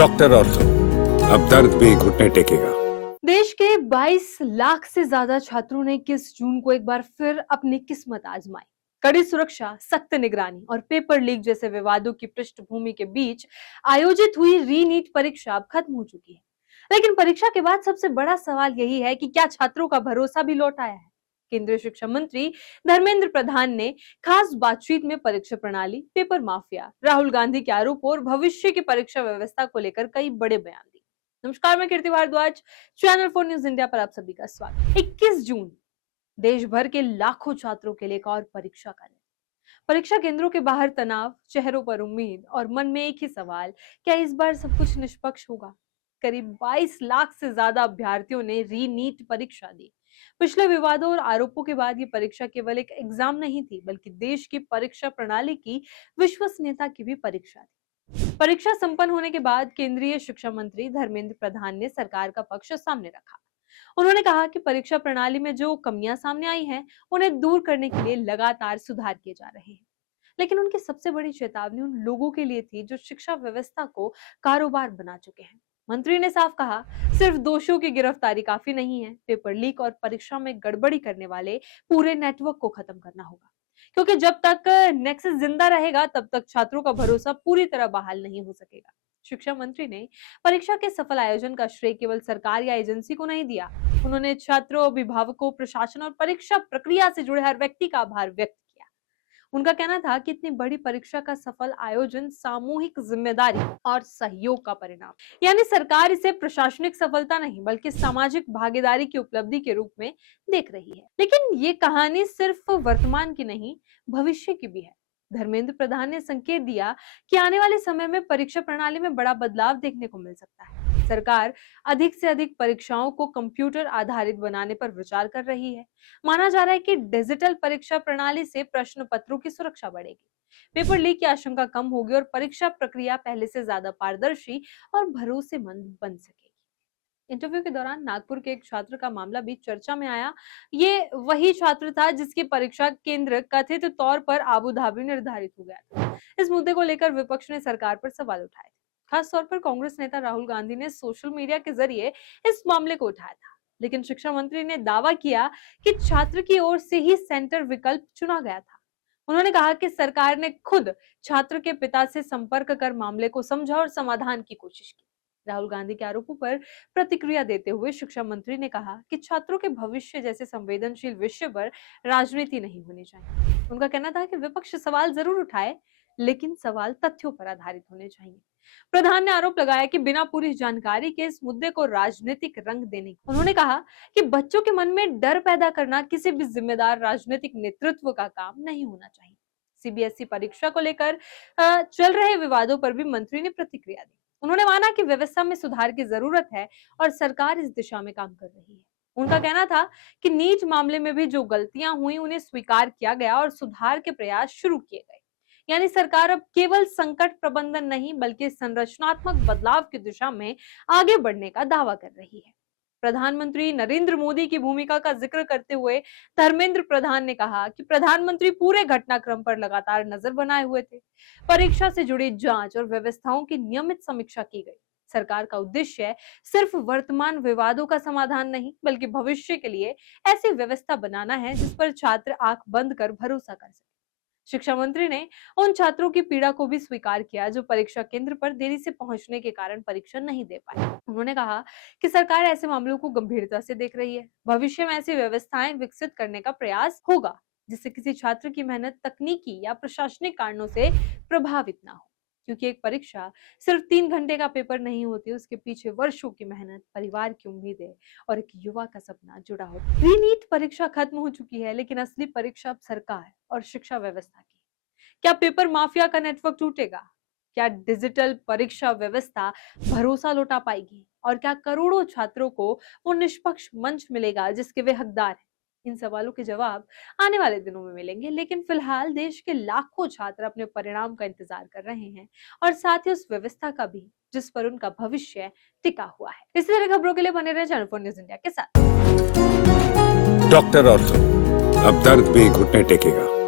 Doctor ortho, अब दर्द भी घुटने टेकेगा। देश के 22 लाख से ज्यादा छात्रों ने 21 जून को एक बार फिर अपनी किस्मत आजमाई। कड़ी सुरक्षा, सख्त निगरानी और पेपर लीक जैसे विवादों की पृष्ठभूमि के बीच आयोजित हुई री नीट परीक्षा अब खत्म हो चुकी है। लेकिन परीक्षा के बाद सबसे बड़ा सवाल यही है कि क्या छात्रों का भरोसा भी लौट आया है। केंद्रीय शिक्षा मंत्री धर्मेंद्र प्रधान ने खास बातचीत में परीक्षा प्रणाली, पेपर माफिया, राहुल गांधी के आरोपों और भविष्य की परीक्षा व्यवस्था को लेकर कई बड़े बयान दिए। नमस्कार, मैं कीर्ति भारद्वाज, चैनल 4 न्यूज इंडिया पर आप सभी का स्वागत। 21 जून देश भर के लाखों छात्रों के लिए एक और परीक्षा का दिन। परीक्षा केंद्रों के बाहर तनाव, चेहरों पर उम्मीद और मन में एक ही सवाल, क्या इस बार सब कुछ निष्पक्ष होगा। करीब 22 लाख से ज्यादा अभ्यर्थियों ने री नीट परीक्षा दी। पिछले विवादों और आरोपों के बाद ये परीक्षा केवल एक एग्जाम नहीं थी, बल्कि देश की परीक्षा प्रणाली की विश्वसनीयता की भी परीक्षा थी। परीक्षा संपन्न होने के बाद केंद्रीय शिक्षा मंत्री धर्मेंद्र प्रधान ने सरकार का पक्ष सामने रखा। उन्होंने कहा कि परीक्षा प्रणाली में जो कमियां सामने आई हैं, उन्हें दूर करने के लिए लगातार सुधार किए जा रहे हैं। लेकिन उनकी सबसे बड़ी चेतावनी उन लोगों के लिए थी जो शिक्षा व्यवस्था को कारोबार बना चुके हैं। मंत्री ने साफ कहा, सिर्फ दोषियों की गिरफ्तारी काफी नहीं है, पेपर लीक और परीक्षा में गड़बड़ी करने वाले पूरे नेटवर्क को खत्म करना होगा। क्योंकि जब तक नेक्सस जिंदा रहेगा, तब तक छात्रों का भरोसा पूरी तरह बहाल नहीं हो सकेगा। शिक्षा मंत्री ने परीक्षा के सफल आयोजन का श्रेय केवल सरकार या एजेंसी को नहीं दिया। उन्होंने छात्रों, अभिभावकों, प्रशासन और परीक्षा प्रक्रिया से जुड़े हर व्यक्ति का आभार व्यक्त किया। उनका कहना था कि इतनी बड़ी परीक्षा का सफल आयोजन सामूहिक जिम्मेदारी और सहयोग का परिणाम, यानी सरकार इसे प्रशासनिक सफलता नहीं बल्कि सामाजिक भागीदारी की उपलब्धि के रूप में देख रही है। लेकिन ये कहानी सिर्फ वर्तमान की नहीं, भविष्य की भी है। धर्मेंद्र प्रधान ने संकेत दिया कि आने वाले समय में परीक्षा प्रणाली में बड़ा बदलाव देखने को मिल सकता है। सरकार अधिक से अधिक परीक्षाओं को कंप्यूटर आधारित बनाने पर विचार कर रही है। माना जा रहा है कि डिजिटल परीक्षा प्रणाली से प्रश्न पत्रों की सुरक्षा बढ़ेगी, पेपर लीक की आशंका कम होगी और परीक्षा प्रक्रिया पहले से ज्यादा पारदर्शी और भरोसेमंद बन सकेगी। इंटरव्यू के दौरान नागपुर के एक छात्र का मामला भी चर्चा में आया। ये वही छात्र था जिसकी परीक्षा केंद्र कथित तौर पर आबू धाबी निर्धारित हो गया था। इस मुद्दे को लेकर विपक्ष ने सरकार पर सवाल उठाए थे। खास तौर पर कांग्रेस नेता राहुल गांधी ने सोशल मीडिया के जरिए इस मामले को उठाया था। लेकिन शिक्षा मंत्री ने दावा किया कि छात्र की ओर से ही सेंटर विकल्प चुना गया था। उन्होंने कहा कि सरकार ने खुद छात्र के पिता से संपर्क कर मामले को समझा और समाधान की कोशिश की। राहुल गांधी के आरोपों पर प्रतिक्रिया देते हुए शिक्षा मंत्री ने कहा कि छात्रों के भविष्य जैसे संवेदनशील विषय पर राजनीति नहीं होनी चाहिए। उनका कहना था कि विपक्ष सवाल जरूर उठाए, लेकिन सवाल तथ्यों पर आधारित होने चाहिए। प्रधान ने आरोप लगाया कि बिना पूरी जानकारी के इस मुद्दे को राजनीतिक रंग देने, उन्होंने कहा कि बच्चों के मन में डर पैदा करना किसी भी जिम्मेदार राजनीतिक नेतृत्व का काम नहीं होना चाहिए। सीबीएसई परीक्षा को लेकर चल रहे विवादों पर भी मंत्री ने प्रतिक्रिया दी। उन्होंने माना कि व्यवस्था में सुधार की जरूरत है और सरकार इस दिशा में काम कर रही है। उनका कहना था कि नीट मामले में भी जो गलतियां हुई उन्हें स्वीकार किया गया और सुधार के प्रयास शुरू किए गए। यानी सरकार अब केवल संकट प्रबंधन नहीं बल्कि संरचनात्मक बदलाव की दिशा में आगे बढ़ने का दावा कर रही है। प्रधानमंत्री नरेंद्र मोदी की भूमिका का जिक्र करते हुए धर्मेंद्र प्रधान ने कहा कि प्रधानमंत्री पूरे घटनाक्रम पर लगातार नजर बनाए हुए थे। परीक्षा से जुड़ी जांच और व्यवस्थाओं की नियमित समीक्षा की गई। सरकार का उद्देश्य सिर्फ वर्तमान विवादों का समाधान नहीं बल्कि भविष्य के लिए ऐसी व्यवस्था बनाना है जिस पर छात्र आंख बंद कर भरोसा कर सके। शिक्षा मंत्री ने उन छात्रों की पीड़ा को भी स्वीकार किया जो परीक्षा केंद्र पर देरी से पहुंचने के कारण परीक्षा नहीं दे पाए। उन्होंने कहा कि सरकार ऐसे मामलों को गंभीरता से देख रही है। भविष्य में ऐसी व्यवस्थाएं विकसित करने का प्रयास होगा जिससे किसी छात्र की मेहनत तकनीकी या प्रशासनिक कारणों से प्रभावित ना हो। क्योंकि एक परीक्षा सिर्फ 3 घंटे का पेपर नहीं होती, उसके पीछे वर्षों की मेहनत, परिवार की उम्मीदें और एक युवा का सपना जुड़ा होता है। रीनीट परीक्षा खत्म हो चुकी है, लेकिन असली परीक्षा अब सरकार और शिक्षा व्यवस्था की। क्या पेपर माफिया का नेटवर्क टूटेगा? क्या डिजिटल परीक्षा व्यवस्था भरोसा लौटा पाएगी? और क्या करोड़ों छात्रों को वो निष्पक्ष मंच मिलेगा जिसके वे हकदार हैं? इन सवालों के जवाब आने वाले दिनों में मिलेंगे, लेकिन फिलहाल देश के लाखों छात्र अपने परिणाम का इंतजार कर रहे हैं और साथ ही उस व्यवस्था का भी जिस पर उनका भविष्य टिका हुआ है। इसी तरह खबरों के लिए बने रहे चैनल 4 न्यूज इंडिया के साथ। डॉक्टर ऑर्थो, अब दर्द भी घुटने टेकेगा।